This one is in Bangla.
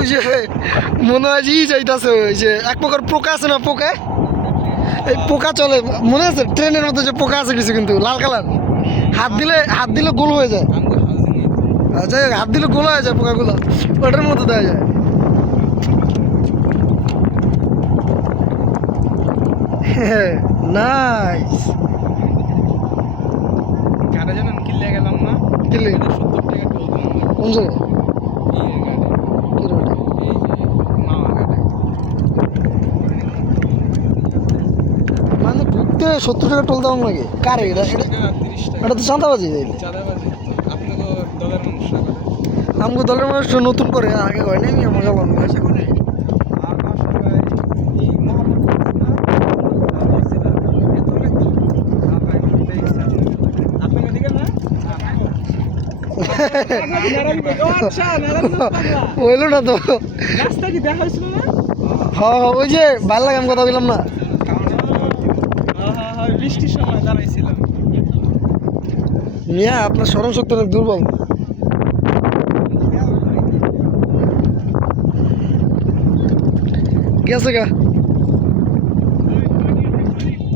ওই যে মনে হয় যে যাইতাছে ওই যে এক প্রকার পোকা আছে না, পোকা, এই পোকা চলে মনে আছে ট্রেনের মধ্যে যে পোকা আছে কিছু, কিন্তু লাল কালার, হাত দিলে গোল হয়ে যায়। আচ্ছা, হাত দিলে গোল হয়ে যায় পোকাগুলো, ওটার মধ্যে দেওয়া যায়। নাইস। গাড়ি যেন কিনলে গেলাম না, কিনলে 70 টাকা টোল দিলাম। কোন জায়গায়? এই গাড়ি, কি রে ওটা? এই যে মামা গাড়ি। মানে ঢুকতে 70 টাকা টোল দেওয়া লাগে কারে? এটা 30 টাকা 30 টাকা এটা তো চাঁদাবাজি। চাঁদাবাজি। আপনি তো দলের মানুষ না করে। আমাকে দলের মানুষ নতুন করে, আগে হয় না, আমি আমার গেলাম পয়সা করে আর 500 টাকা এই মোহাম্মদপুর না এত লাগতো। আপনি এদিকে না? আচ্ছা, হইলো না তো। রাস্তা কি দেখা হয়েছিল না? হ্যাঁ ওই যে ভালো লাগে, আমি কথা বললাম না। হ্যাঁ, বৃষ্টির সময় দাঁড়াইছিলাম। মিয়া আপনার স্মরণ শক্তি অনেক দুর্বল। গেছে গা।